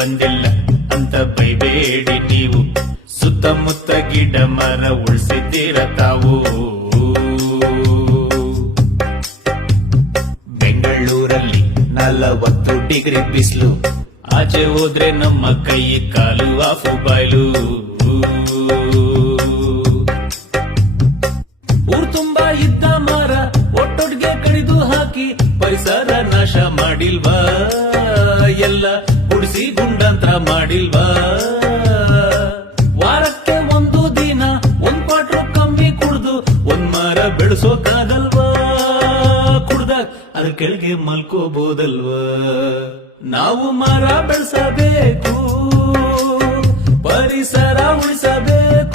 ಬಂದಿಲ್ಲ ಅಂತ ಬೈಬೇಡಿ ನೀವು. ಸುತ್ತಮುತ್ತ ಗಿಡ ಮರ ಉಳಿಸಿದ್ದೀರ ತಾವು. ಬೆಂಗಳೂರಲ್ಲಿ 40 ಡಿಗ್ರಿ ಬಿಸಿಲು, ಆಚೆ ಹೋದ್ರೆ ನಮ್ಮ ಕೈ ಕಾಲು ಆಫು ಬಾಯ್ಲು. ಊರ್ ತುಂಬಾ ಇದ್ದ ಮರ ಒಟ್ಟೊಟ್ಟಿಗೆ ಕಡಿದು ಹಾಕಿ ಪರಿಸರ ನಾಶ ಮಾಡಿಲ್ವಾ? ಎಲ್ಲ ಗುಡಿಸಿ ಗುಂಡಂತ್ರ ಮಾಡಿಲ್ವಾ? ವಾರಕ್ಕೆ ಒಂದು ದಿನ 1 ಕ್ವಾರ್ಟರ್ ಕಮ್ಮಿ ಕುಡ್ದು 1 ಮರ ಬೆಳೆಸೋಕಾಗಲ್ವಾ? ಕುಡ್ದಾಗ ಅದ್ರ ಕೆಳಗೆ ಮಲ್ಕೋಬಹುದಲ್ವಾ? ನಾವು ಮರ ಬೆಳೆಸಬೇಕು, ಪರಿಸರ ಉಳಿಸಬೇಕು.